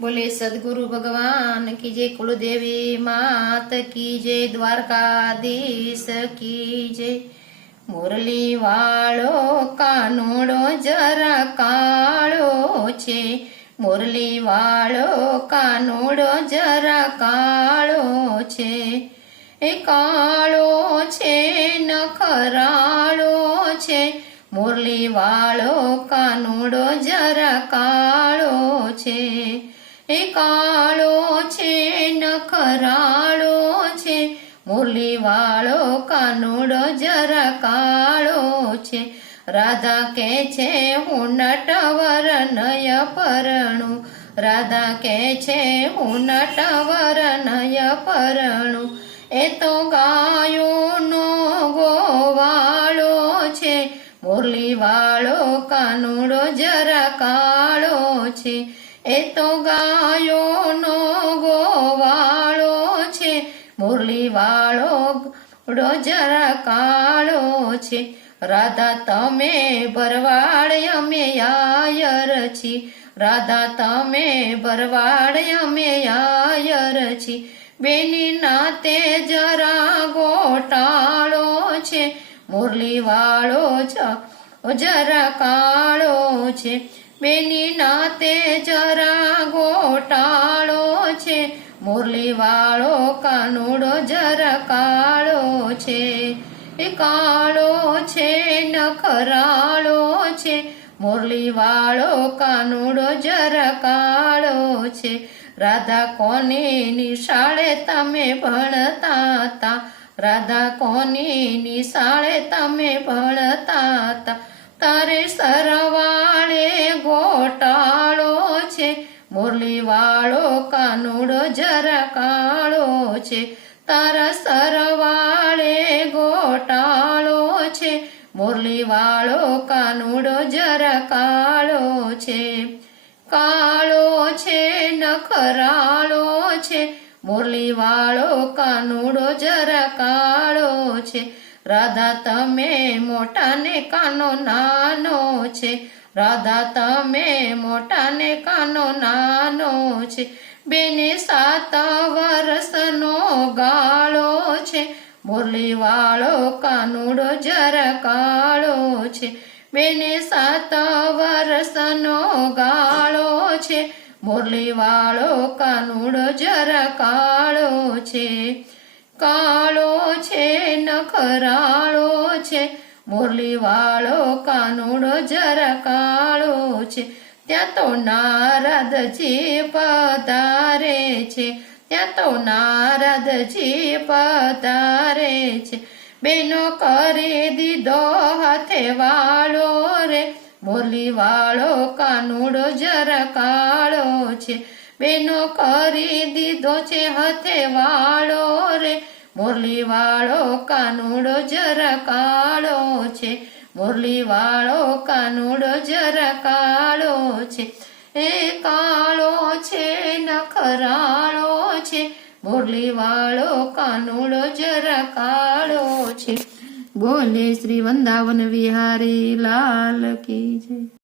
બોલે, સદગુરુ ભગવાન કી જય કુળદેવી, માત કી જય દ્વારકાધીશ કી જય મુરલી વાળો કાનુડો જરા કાળો છે. મુરલી વાળો કાનુડો જરા કાળો છે. એ કાળો છે નખરાળો છે. મુરલી વાળો કાનુડો જરા કાળો કાળો છે નખરાળો છે. મુરલી વાળો કાનુડો જરા કાળો છે. રાધા કે છે, હું નટવર નય પરણું. રાધા કે છે, હું નટવર નય પરણું. એ તો ગાયોનો ગોવાળો છે. મુરલી વાળો કાનુડો જરા કાળો છે. એ તો ગાયોનો ગોવાળો છે મુરલી વાળો ઘોડો જરા કાળો છે. રાધા, તમે ભરવાડ અમે આયર છી. રાધા, તમે ભરવાડ અમે આયર છી. બેની નાતે જરા ગોટાળો છે મુરલી વાળો જ જરા કાળો છે. બેની નાતે જરા વાળો કાનુડો જરા કાળો છે, એ કાળો છે નખરાળો છે. મુરલી વાળો કાનુડો જરા કાળો છે. રાધા કોને નિશાળે તમે ભણતા હતા રાધા કોને નિશાળે તમે ભણતા હતા તારે સરવાળે ગોટાળો છે મુરલી વાળો કાનુડો જરા કાળો છે, તારા સરવાળે ગોટાળો છે. મોરલી વાળો કાનુડો જરા કાળો છે કાળો છે, નખરાળો છે. મોરલી વાળો કાનુડો જરા કાળો છે, રાધા તમે મોટાને કાનો નાનો છે. રાધા, તમે મોટાને કાનો નાનો છે. બેને સાત વર્ષનો ગાળો છે. મુરલી વાળો કાનુડો જરા કાળો છે. બેને સાત વર્ષનો ગાળો છે. મુરલી વાળો કાનુડો જરા કાળો છે. કાળો છે, નખરાળો છે. મુરલી વાળો કાનુડો જરા કાળો છે. ત્યાં તો નારદજી પધારે છે. ત્યાં તો નારદજી પધારે છે. બેનો કરી દીધો હાથે વાળો રે. મોરલી વાળો કાનુડો જરા કાળો છે. બેનો કરી દીધો છે હાથે વાળો રે. મુરલી વાળો કાનુડો જરા કાળો છે. મુરલી વાળો કાનુડો જરા કાળો છે. એ કાળો છે નખરાળો છે. મુરલી વાળો કાનુડો જરા કાળો છે. બોલે શ્રી વૃંદાવન વિહારી લાલ કી જય.